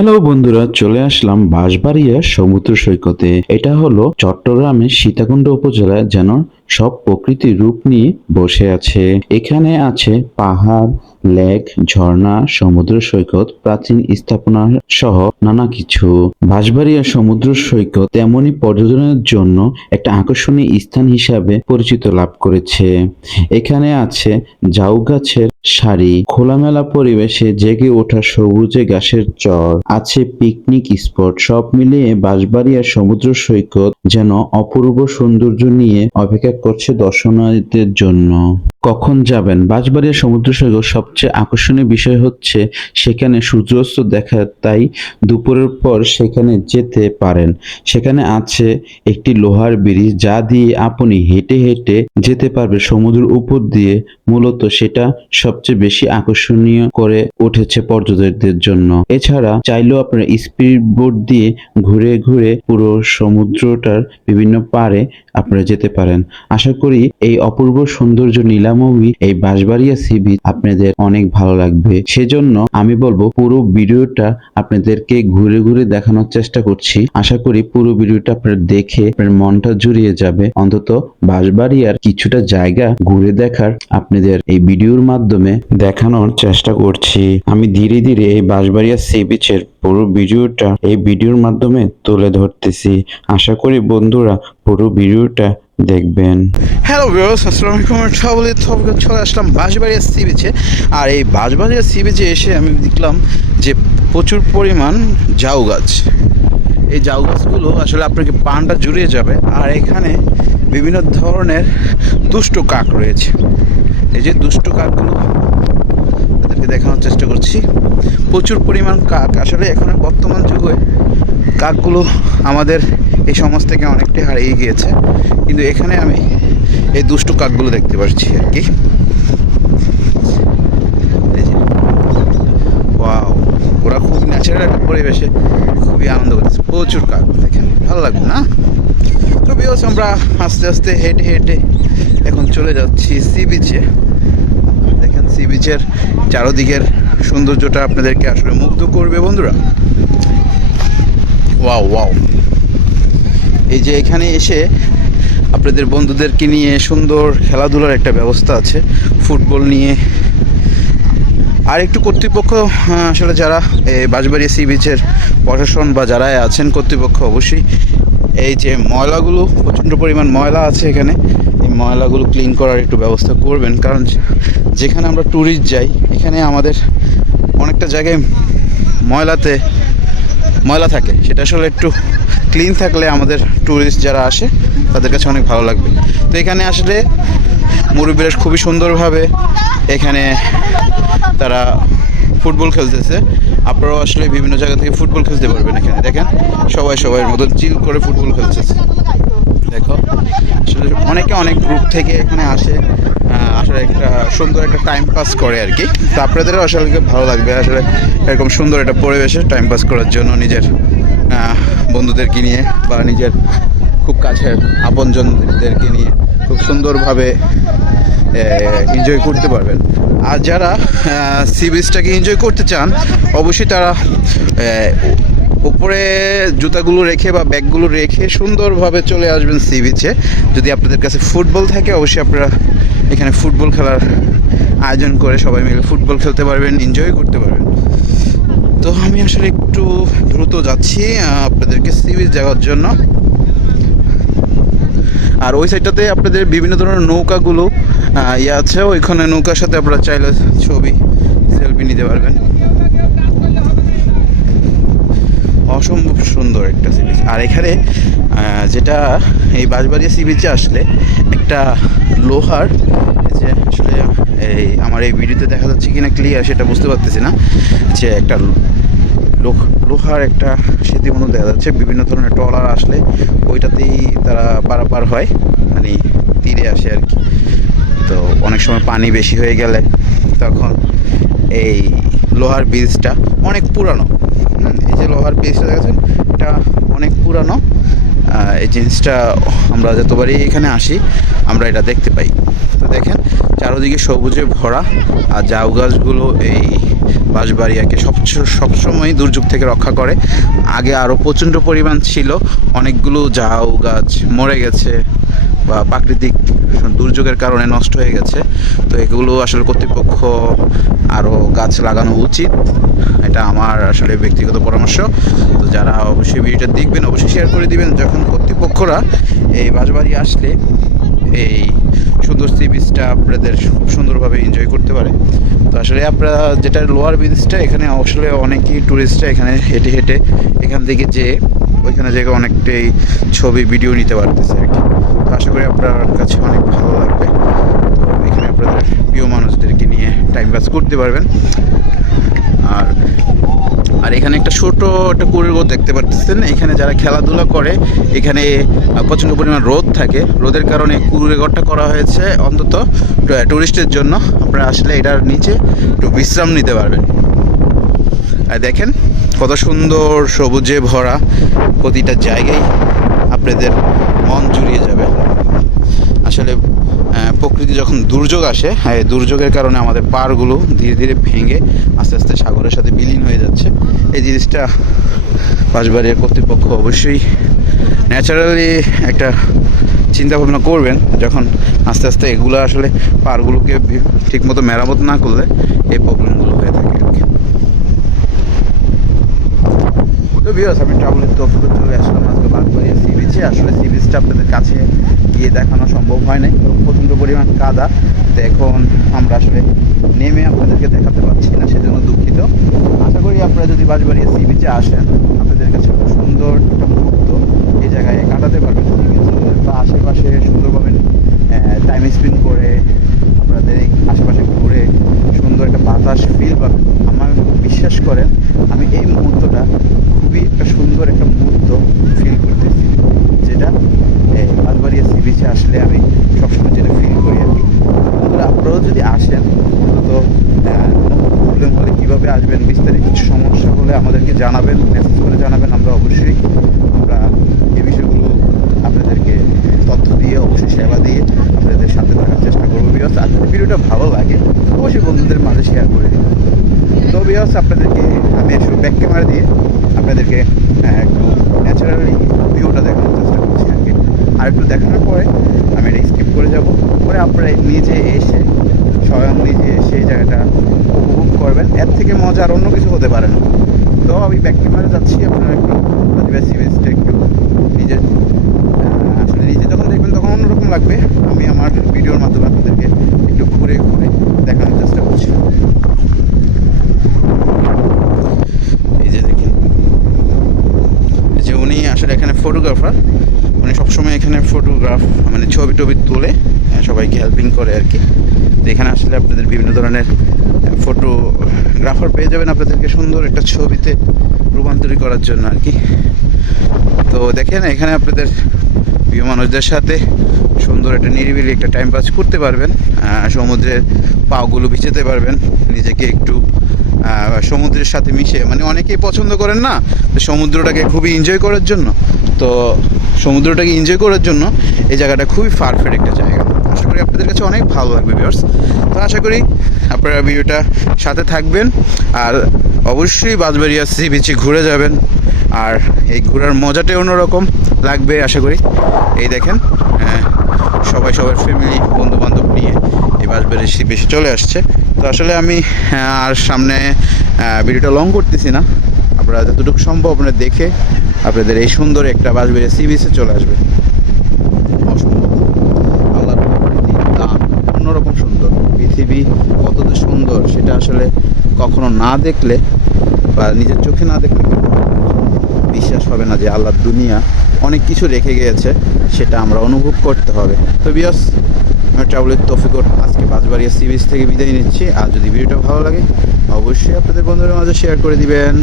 Hello বন্ধুরা, চলে আসলাম বাঁশবাড়িয়া সমুদ্র সৈকতে। এটা হলো চট্টগ্রামের সীতাকুণ্ড উপজেলায় যেন সব প্রকৃতির রূপ নিয়ে বসে আছে। এখানে আছে পাহাড়, লেক, ঝর্ণা, সমুদ্র সৈকত, প্রাচীন স্থাপনা সহ নানা কিছু। বাঁশবাড়িয়া সমুদ্র সৈকত তেমনি পর্যটনের জন্য একটা আকর্ষণীয় স্থান হিসাবে পরিচিত লাভ করেছে। এখানে আছে ঝাউ গাছের সারি, খোলামেলা পরিবেশে জেগে ওঠা সবুজে ঘাসের চর, আছে পিকনিক স্পট। সব মিলিয়ে বাঁশবাড়িয়া সমুদ্র সৈকত যেন অপূর্ব সৌন্দর্য নিয়ে অপেক্ষা করছে দর্শনার্থীদের জন্য। কখন যাবেন? বাঁশবাড়িয়া সমুদ্র সৈকত সবচেয়ে আকর্ষণীয় বিষয় হচ্ছে সেখানে সূর্যাস্ত দেখা, তাই দুপুরের পর সেখানে যেতে পারেন। সেখানে আছে একটি লোহার ব্রিজ, যা দিয়ে আপনি হেঁটে হেঁটে যেতে পারবে সমুদ্রের উপর দিয়ে। মূলত সেটা সবচেয়ে বেশি আকর্ষণীয় করে উঠেছে পর্যটকদের জন্য। এছাড়া চাইলেও আপনারা স্পিড বোট দিয়ে ঘুরে ঘুরে পুরো সমুদ্রটার বিভিন্ন পাড়ে আপনারা যেতে পারেন। আশা করি এই অপূর্ব সৌন্দর্য নীলাভূমি এই বাঁশবাড়িয়া সি বিচ আপনাদের অনেক ভালো লাগবে। সেজন্য আমি বলবো পুরো ভিডিওটা আপনাদেরকে ঘুরে ঘুরে দেখানোর চেষ্টা করছি। আশা করি পুরো ভিডিওটা আপনারা দেখে আপনার মনটা জুড়িয়ে যাবে। অন্তত বাঁশবাড়িয়ার কিছুটা জায়গা ঘুরে দেখার আপনাদের এই ভিডিওর মাধ্যমে দেখানোর চেষ্টা করছি। আমি ধীরে ধীরে এই বাঁশবাড়িয়া সি বিচের পুরো ভিডিওটা এই ভিডিওর মাধ্যমে তুলে ধরতেছি। আশা করি বন্ধুরা পুরো ভিডিওটা দেখবেন। হ্যালো ভিউয়ার্স, আসসালামু আলাইকুম। চলে আসলাম বাঁশবাড়িয়া সি বিচে। আর এই বাঁশবাড়িয়া সি বিচে এসে আমি দেখলাম যে প্রচুর পরিমাণ ঝাউ গাছ। এই ঝাউ গাছগুলো আসলে আপনাকে প্রাণটা জুড়িয়ে যাবে। আর এখানে বিভিন্ন ধরনের দুষ্ট কাক রয়েছে। এই যে দুষ্ট কাকগুলো তাদেরকে দেখানোর চেষ্টা করছি। প্রচুর পরিমাণ কাক। আসলে এখন বর্তমান যুগে কাকগুলো আমাদের এই সমাজ থেকে অনেকটাই হারিয়ে গিয়েছে, কিন্তু এখানে আমি এই দুষ্টু কাকগুলো দেখতে পাচ্ছি আর কি। এই যে ওয়াও, ওরা খুব ন্যাচারাল একটা পরিবেশে খুবই আনন্দ করতেছে। প্রচুর কাক দেখেন, ভালো লাগবে না? তো বিকজ আমরা আস্তে আস্তে হেঁটে হেঁটে এখন চলে যাচ্ছি সি বিচে। দেখেন সি বিচের চারদিকের সৌন্দর্যটা আপনাদেরকে আসলে মুগ্ধ করবে বন্ধুরা। ওয়াও ওয়াও, এই যে এখানে এসে আপনাদের বন্ধুদেরকে নিয়ে সুন্দর খেলাধুলার একটা ব্যবস্থা আছে, ফুটবল নিয়ে। আর একটু কর্তৃপক্ষ আসলে যারা এই বাঁশবাড়িয়া সি বিচের প্রশাসন বা যারা আছেন কর্তৃপক্ষ, অবশ্যই এই যে ময়লাগুলো, প্রচণ্ড পরিমাণ ময়লা আছে এখানে, এই ময়লাগুলো ক্লিন করার একটু ব্যবস্থা করবেন। কারণ যেখানে আমরা ট্যুরিস্ট যাই, এখানে আমাদের অনেকটা জায়গায় ময়লা থাকে, সেটা আসলে একটু ক্লিন থাকলে আমাদের ট্যুরিস্ট যারা আসে তাদের কাছে অনেক ভালো লাগবে। তো এখানে আসলে মুরব্বীরা খুবই সুন্দরভাবে এখানে তারা ফুটবল খেলতেছে। আপনারাও আসলে বিভিন্ন জায়গা থেকে ফুটবল খেলতে পারবেন। এখানে দেখেন সবাই সবার মতন চিল করে ফুটবল খেলতেছে। দেখো আসলে অনেকে অনেক গ্রুপ থেকে এখানে আসে, আসলে একটা সুন্দর একটা টাইম পাস করে আর কি। তো আপনাদেরও আসলে ভালো লাগবে আসলে এরকম সুন্দর একটা পরিবেশে টাইম পাস করার জন্য নিজের বন্ধুদেরকে নিয়ে বা নিজের খুব কাছের আপনজনদেরকে নিয়ে খুব সুন্দরভাবে এনজয় করতে পারবেন। আর যারা সি বিচটাকে এনজয় করতে চান, অবশ্যই তারা উপরে জুতাগুলো রেখে বা ব্যাগগুলো রেখে সুন্দরভাবে চলে আসবেন সি বিচে। যদি আপনাদের কাছে ফুটবল থাকে, অবশ্যই আপনারা এখানে ফুটবল খেলার আয়োজন করে সবাই মিলে ফুটবল খেলতে পারবেন, এনজয় করতে পারবেন। তো আমি আসলে একটু দ্রুত যাচ্ছি আপনাদেরকে সি বিচ যাওয়ার জন্য। আর ওই সাইডটাতে আপনাদের বিভিন্ন ধরনের নৌকাগুলো আছে, ওইখানে নৌকার সাথে আপনারা চাইলে ছবি সেলফি নিতে পারবেন। অসম্ভব সুন্দর একটা সি বিচ। আর এখানে যেটা এই বাঁশবাড়িয়া সি বিচে আসলে একটা লোহার, যে আসলে এই আমার এই ভিডিওতে দেখা যাচ্ছে কিনা ক্লিয়ার সেটা বুঝতে পারতেছি না, যে একটা লোহার একটা সেতু মতো দেখা যাচ্ছে। বিভিন্ন ধরনের ট্রলার আসলে ওইটাতেই তারা পারাপার হয়, মানে তীরে আসে আর কি। তো অনেক সময় পানি বেশি হয়ে গেলে তখন এই লোহার ব্রিজটা অনেক পুরানো, এই যে লোহার ব্রিজটা দেখেছেন, এটা অনেক পুরানো। এই জিনিসটা আমরা যতবারই এখানে আসি আমরা এটা দেখতে পাই। তো দেখেন চারদিকে সবুজে ভরা, আর ঝাউ গাছগুলো এই বাঁশবাড়িয়াকে সবসময় দুর্যোগ থেকে রক্ষা করে। আগে আরও প্রচণ্ড পরিমাণ ছিল, অনেকগুলো ঝাউ গাছ মরে গেছে বা প্রাকৃতিক দুর্যোগের কারণে নষ্ট হয়ে গেছে। তো এগুলো আসলে কর্তৃপক্ষ আরও গাছ লাগানো উচিত, এটা আমার আসলে ব্যক্তিগত পরামর্শ। তো যারা অবশ্যই ভিডিওটা দেখবেন অবশ্যই শেয়ার করে দিবেন, যখন কর্তৃপক্ষরা এই বাঁশবাড়ি আসলে এই সুন্দর সি বিচটা আপনাদের খুব সুন্দরভাবে এনজয় করতে পারে। তো আসলে আপনারা যেটা লোয়ার বিচটা, এখানে আসলে অনেকেই ট্যুরিস্টরা এখানে হেঁটে হেঁটে এখান থেকে যেয়ে ওইখানে জায়গায় অনেকটাই ছবি ভিডিও নিতে পারতেছে আর কি। তো আশা করি আপনার কাছে অনেক ভালো লাগবে। তো এখানে আপনাদের প্রিয় মানুষদেরকে নিয়ে টাইম পাস করতে পারবেন। আর এখানে একটা ছোট একটা কুড়ের গোদ দেখতে পাচ্ছেন, এখানে যারা খেলাধুলা করে, এখানে প্রচণ্ড পরিমাণ রোদ থাকে, রোদের কারণে কুড়ের ঘরটা করা হয়েছে অন্তত টুরিস্টের জন্য। আপনারা আসলে এটার নিচে একটু বিশ্রাম নিতে পারবেন। আর দেখেন কত সুন্দর সবুজে ভরা, প্রতিটা জায়গায় আপনাদের মন জুড়িয়ে যাবে। আসলে প্রকৃতি যখন দুর্যোগ আসে, এই দুর্যোগের কারণে আমাদের পাড়গুলো ধীরে ধীরে ভেঙে আস্তে আস্তে সাগরের সাথে বিলীন হয়ে যাচ্ছে। এই জিনিসটা বাঁশবাড়িয়ার কর্তৃপক্ষ অবশ্যই ন্যাচারালি একটা চিন্তা ভাবনা করবেন, যখন আস্তে আস্তে এগুলো আসলে পাড়গুলোকে ঠিকমতো মেরামত না করলে এই প্রবলেমগুলো হয়ে থাকে আর কি। তো ভিউয়ার্স, আমি ট্রাভেলের তফিকে চলে আসলাম আজকে বাঁশবাড়িয়া সি বিচে। আসলে সি বিচটা আপনাদের কাছে গিয়ে দেখানো সম্ভব হয় নাই, প্রচণ্ড পরিমাণ কাদা। তো এখন আমরা আসলে নেমে আপনাদেরকে দেখাতে পারছি না, সেজন্য দুঃখিত। আশা করি আপনারা যদি বাঁশবাড়িয়া সি বিচে আসেন, আপনাদের কাছে খুব সুন্দর একটা মুহূর্ত এই জায়গায় কাটাতে পারবেন। সি বিচের বা আশেপাশে সুন্দরভাবে টাইম স্পেন্ড করে আপনাদের এই আশেপাশে ঘুরে সুন্দর একটা বাতাস ফিল পাবেন। আমার বিশ্বাস করেন, আমি এই মুহূর্তটা খুবই একটা সুন্দর একটা মুহূর্ত ফিল করতেছি, যেটা বাঁশবাড়িয়া সি বিচে আসলে আমি সবসময় যেটা ফিল করি আর কি। বন্ধুরা, আপনারাও যদি আসেন, তো কোনো প্রবলেম হলে কীভাবে আসবেন, বিস্তারিত কিছু সমস্যা হলে আমাদেরকে জানাবেন, মেসেজ করে জানাবেন। আমরা এই বিষয়গুলো আপনাদেরকে তথ্য দিয়ে, অবশ্যই সেবা দিয়ে আপনাদের সাথে থাকার চেষ্টা করবো। বিকজ আর যদি ভিডিওটা ভালো লাগে অবশ্যই বন্ধুদের মাঝে শেয়ার করে দিন। তো বিকজ আপনাদেরকে আমি আসলে ব্যাক ক্যামেরা দিয়ে আপনাদেরকে একটু ন্যাচারালি ভিউটা দেখানোর চেষ্টা করছি আর কি। আর একটু দেখানোর পরে আমি এটা স্কিপ করে যাব, পরে আপনারা নিজে এসে স্বয়ং নিজে সেই জায়গাটা উপভোগ করবেন। এর থেকে মজা আর অন্য কিছু হতে পারে না। তো আমি ব্যাক ক্যামেরা যাচ্ছি, আপনারা একটু সি বিচটা একটু নিজের আসলে নিজে যখন দেখবেন তখন অন্যরকম লাগবে। আমি আমার ভিডিওর মাধ্যমে আপনাদেরকে একটু ঘুরে ঘুরে দেখানোর চেষ্টা করছি। এই যে দেখেন, যে উনি আসলে এখানে ফটোগ্রাফার, উনি সবসময় এখানে মানে ছবি টবি তুলে সবাইকে হেল্পিং করে আর কি। তো এখানে আসলে আপনাদের বিভিন্ন ধরনের ফটোগ্রাফার পেয়ে যাবেন আপনাদেরকে সুন্দর একটা ছবিতে রূপান্তরিত করার জন্য আর কি। তো দেখেন এখানে আপনাদের প্রিয় মানুষদের সাথে সুন্দর একটা নিরিবিলি একটা টাইম পাস করতে পারবেন, সমুদ্রের পাগুলো ভিজাতে পারবেন, নিজেকে একটু সমুদ্রের সাথে মিশে, মানে অনেকেই পছন্দ করেন না তো সমুদ্রটাকে খুবই এনজয় করার জন্য। তো সমুদ্রটাকে এনজয় করার জন্য এই জায়গাটা খুবই পারফেক্ট একটা জায়গা। আশা করি আপনাদের কাছে অনেক ভালো লাগবে ভিউয়ার্স। তো আশা করি আপনারা ভিডিওটা সাথে থাকবেন, আর অবশ্যই বাঁশবাড়িয়া সি বিচে ঘুরে যাবেন। আর এই ঘোরার মজাটাই অন্যরকম লাগবে আশা করি। এই দেখেন সবাই সবার ফ্যামিলি বন্ধু বান্ধব নিয়ে এই বাঁশবাড়িয়া সি বিচে চলে আসছে। তো আসলে আমি আর সামনে ভিডিওটা লং করতেছি না, আপনারা যতটুকু সম্ভব আপনারা দেখে আপনাদের এই সুন্দর একটা বাঁশবাড়িয়া সি বিচে চলে আসবে। অসম্ভব আল্লাহর দান, অন্যরকম সুন্দর। পৃথিবী কতটা সুন্দর সেটা আসলে কখনো না দেখলে বা নিজের চোখে না দেখলে বিশ্বাস হবে না যে আল্লাহর দুনিয়া অনেক কিছু রেখে গিয়েছে, সেটা আমরা অনুভব করতে হবে। তো বিয়াস, আমি ট্রাভেলের তৌফিকুর আজকে বাঁশবাড়িয়া সি বিচ থেকে বিদায় নিচ্ছি। আর যদি ভিডিওটা ভালো লাগে অবশ্যই আপনাদের বন্ধুদের মাঝে শেয়ার করে দিবেন।